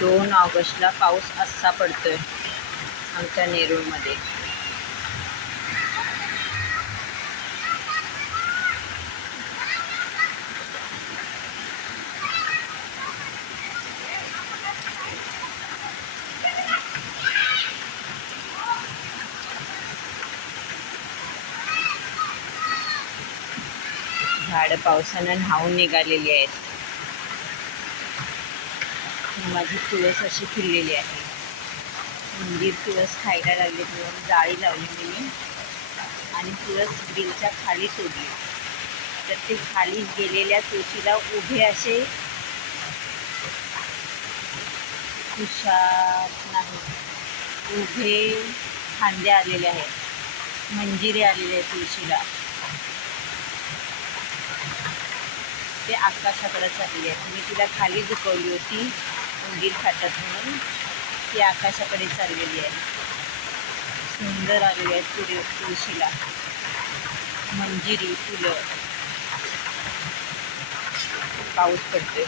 2 ऑगस्टला पाऊस असा पडतोय आमच्या नेरूळमध्ये. झाडं पावसानं न्हावून निघालेली आहेत. माझी तुळस अशी फुललेली आहे. उंदीर तुळस खायला लागले म्हणून जाळी लावली मी आणि तुळस ग्रिलच्या खाली सोडली. तर ते खाली गेलेल्या तुळशीला उभे असे कुशात नाही, उभे फांदे आलेले आहेत, मंजिरे आलेले आहेत तुळशीला. ते आकाशाकडे चालली आहे. मी तिला खाली झुकवली होती उंदीर खातात म्हणून. ती आकाशाकडे चाललेली आहे. सुंदर आलेली आहे तुळशीला मंजिरी फुलं. पाऊस पडतोय.